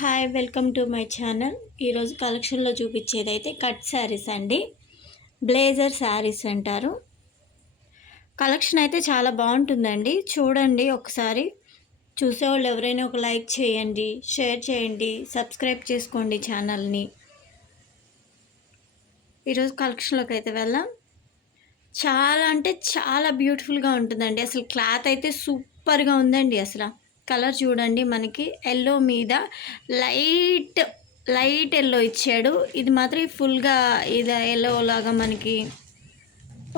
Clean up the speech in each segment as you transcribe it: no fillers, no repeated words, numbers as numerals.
Hi welcome to my channel. ఈరోజు కలెక్షన్లో చూపించేదైతే cut saris అండి. బ్లేజర్ శారీస్ అంటారు. కలెక్షన్ అయితే చాలా బాగుంటుందండి. చూడండి ఒకసారి. చూసేవాళ్ళు ఎవరైనా ఒక లైక్ చేయండి, షేర్ చేయండి, సబ్స్క్రైబ్ చేసుకోండి ఛానల్ని. ఈరోజు కలెక్షన్లోకి అయితే వెళ్దాం. చాలా అంటే చాలా బ్యూటిఫుల్గా ఉంటుందండి. అసలు క్లాత్ అయితే సూపర్గా ఉందండి. అసలు కలర్ చూడండి, మనకి ఎల్లో మీద లైట్ లైట్ ఎల్లో ఇచ్చాడు. ఇది మాత్రం ఫుల్గా ఇది ఎల్లో లాగా మనకి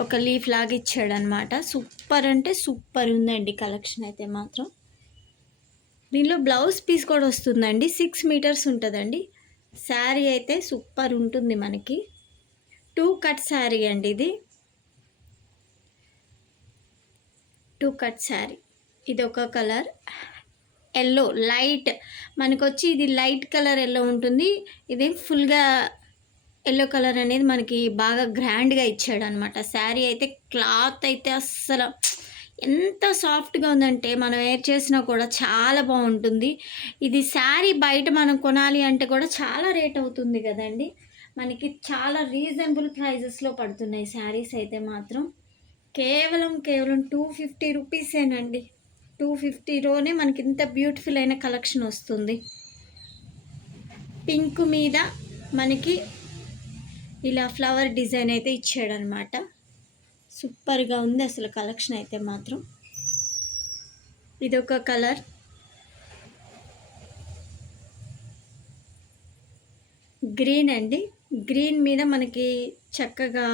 ఒక లీఫ్ లాగా ఇచ్చాడు అనమాట. సూపర్ అంటే సూపర్ ఉందండి కలెక్షన్ అయితే మాత్రం. దీనిలో బ్లౌజ్ పీస్ కూడా వస్తుందండి. 6 మీటర్స్ ఉంటుందండి. శారీ అయితే సూపర్ ఉంటుంది మనకి. 2 కట్ శారీ అండి ఇది. 2 కట్ శారీ. ఇది ఒక కలర్ ఎల్లో లైట్ మనకు వచ్చి, ఇది లైట్ కలర్ ఎల్లో ఉంటుంది. ఇది ఫుల్గా ఎల్లో కలర్ అనేది మనకి బాగా గ్రాండ్గా ఇచ్చాడు అనమాట. శారీ అయితే క్లాత్ అయితే అస్సలు ఎంత సాఫ్ట్గా ఉందంటే మనం వేర్ చేసినా కూడా చాలా బాగుంటుంది. ఇది శారీ బయట మనం కొనాలి అంటే కూడా చాలా రేట్ అవుతుంది కదండి. మనకి చాలా రీజనబుల్ ప్రైజెస్లో పడుతున్నాయి శారీస్ అయితే మాత్రం. కేవలం 250 రూపీసేనండి. 250లోనే మనకి ఇంత బ్యూటిఫుల్ అయిన కలెక్షన్ వస్తుంది. పింక్ మీద మనకి ఇలా ఫ్లవర్ డిజైన్ అయితే ఇచ్చాడనమాట. సూపర్గా ఉంది అసలు కలెక్షన్ అయితే మాత్రం. ఇదొక కలర్ గ్రీన్ అండి. గ్రీన్ మీద మనకి చక్కగా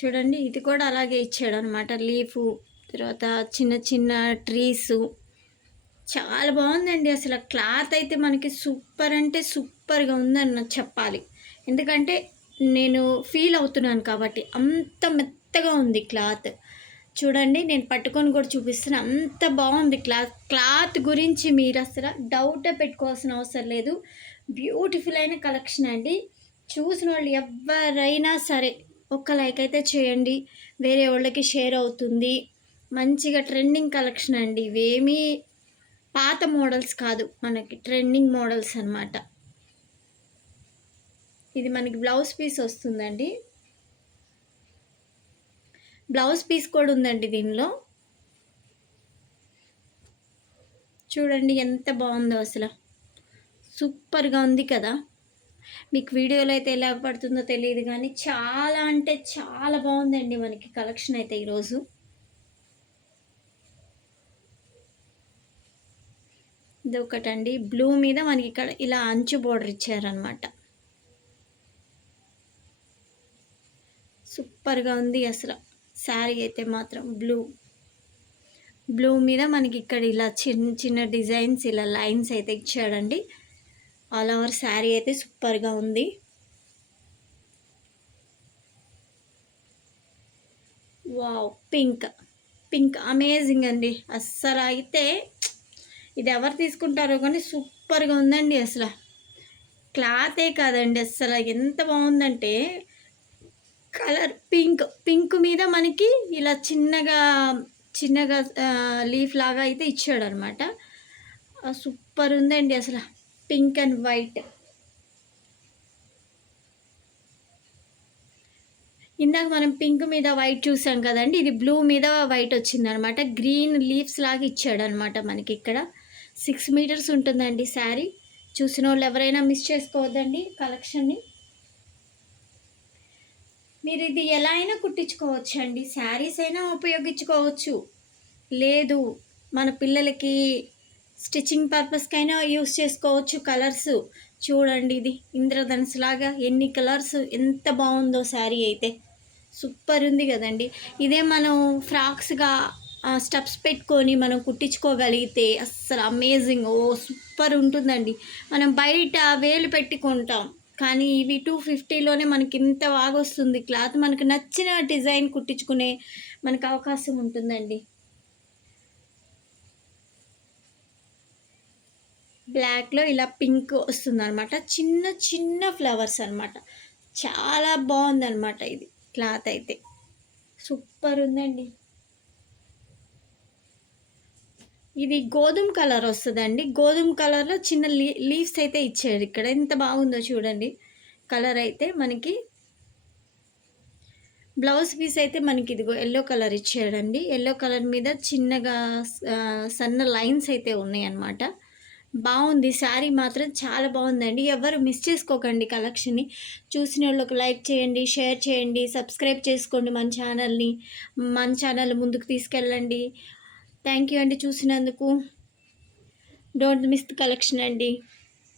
చూడండి, ఇది కూడా అలాగే ఇచ్చాడు అనమాట. లీఫు, తర్వాత చిన్న చిన్న ట్రీసు, చాలా బాగుందండి. అసలు క్లాత్ అయితే మనకి సూపర్ అంటే సూపర్గా ఉందని చెప్పాలి. ఎందుకంటే నేను ఫీల్ అవుతున్నాను కాబట్టి. అంత మెత్తగా ఉంది క్లాత్. చూడండి, నేను పట్టుకొని కూడా చూపిస్తున్నా. అంత బాగుంది క్లాత్ గురించి మీరు అసలు డౌటే పెట్టుకోవాల్సిన అవసరం లేదు. బ్యూటిఫుల్ అయిన కలెక్షన్ అండి. చూసిన వాళ్ళు ఎవరైనా సరే ఒక్క లైక్ అయితే చేయండి, వేరే వాళ్ళకి షేర్ అవుతుంది. మంచిగా ట్రెండింగ్ కలెక్షన్ అండి. ఇవేమీ పాత మోడల్స్ కాదు, మనకి ట్రెండింగ్ మోడల్స్ అన్నమాట. ఇది మనకి బ్లౌజ్ పీస్ వస్తుందండి. బ్లౌజ్ పీస్ కూడా ఉందండి దీనిలో. చూడండి ఎంత బాగుందో అసలు. సూపర్గా ఉంది కదా. మీకు వీడియోలో అయితే ఎలా పడుతుందో తెలియదు కానీ చాలా అంటే చాలా బాగుందండి మనకి కలెక్షన్ అయితే ఈరోజు. ఇది ఒకటండి, బ్లూ మీద మనకి ఇక్కడ ఇలా అంచు బోర్డర్ ఇచ్చారనమాట. సూపర్గా ఉంది అసలు శారీ అయితే మాత్రం. బ్లూ మీద మనకి ఇక్కడ ఇలా చిన్న చిన్న డిజైన్స్, ఇలా లైన్స్ అయితే ఇచ్చాడండి. ఆల్ ఓవర్ శారీ అయితే సూపర్గా ఉంది. వావ్, పింక్ అమేజింగ్ అండి. అస్సలు అయితే ఇది ఎవరు తీసుకుంటారో కానీ సూపర్గా ఉందండి అసలు. క్లాతే కాదండి, అస్సలు ఎంత బాగుందంటే కలర్ పింక్ మీద మనకి ఇలా చిన్నగా లీఫ్ లాగా అయితే ఇచ్చాడు అనమాట. సూపర్ ఉందండి అసలు. Pink and white. ఇందాక మనం పింక్ మీద వైట్ చూసాం కదండి, ఇది బ్లూ మీద వైట్ వచ్చిందనమాట. గ్రీన్ లీవ్స్ లాగా ఇచ్చాడు అనమాట మనకి ఇక్కడ. 6 మీటర్స్ ఉంటుందండి శారీ. చూసిన వాళ్ళు ఎవరైనా మిస్ చేసుకోవద్దండి కలెక్షన్ని. మీరు ఇది ఎలా అయినా కుట్టించుకోవచ్చు అండి. శారీస్ అయినా ఉపయోగించుకోవచ్చు, లేదు మన పిల్లలకి స్టిచ్చింగ్ పర్పస్కైనా యూస్ చేసుకోవచ్చు. కలర్స్ చూడండి, ఇది ఇంద్రధనుసు లాగా ఎన్ని కలర్స్, ఎంత బాగుందో శారీ అయితే. సూపర్ ఉంది కదండి. ఇదే మనం ఫ్రాక్స్గా స్టెప్స్ పెట్టుకొని మనం కుట్టించుకోగలిగితే అస్సలు అమేజింగ్, సూపర్ ఉంటుందండి. మనం బయట వేలు పెట్టుకుంటాం కానీ ఇవి 250లోనే మనకి ఇంత బాగా వస్తుంది క్లాత్. మనకు నచ్చిన డిజైన్ కుట్టించుకునే మనకు అవకాశం ఉంటుందండి. బ్లాక్లో ఇలా పింక్ వస్తుంది అనమాట. చిన్న చిన్న ఫ్లవర్స్ అనమాట. చాలా బాగుందన్నమాట ఇది క్లాత్ అయితే. సూపర్ ఉందండి. ఇది గోధుమ కలర్ వస్తదండి. గోధుమ కలర్‌లో చిన్న లీవ్స్ అయితే ఇచ్చాడు ఇక్కడ. ఎంత బాగుందో చూడండి. కలర్ అయితే మనకి బ్లౌజ్ పీస్ అయితే మనకి ఇదిగో యెల్లో కలర్ ఇచ్చాడండి. యెల్లో కలర్ మీద చిన్నగా సన్న లైన్స్ అయితే ఉన్నాయన్నమాట. బావుంది. శారీ మాత్రం చాలా బావుందండి. ఎవరు మిస్ చేసుకోకండి కలెక్షన్‌ని. చూసినోళ్ళు లైక్ చేయండి, షేర్ చేయండి, సబ్స్క్రైబ్ చేసుకోండి మన ఛానల్‌ని. మన ఛానల్ ముందుకు తీసుకెళ్ళండి. థ్యాంక్ యూ అండి చూసినందుకు. డోంట్ మిస్ ది కలెక్షన్ అండి.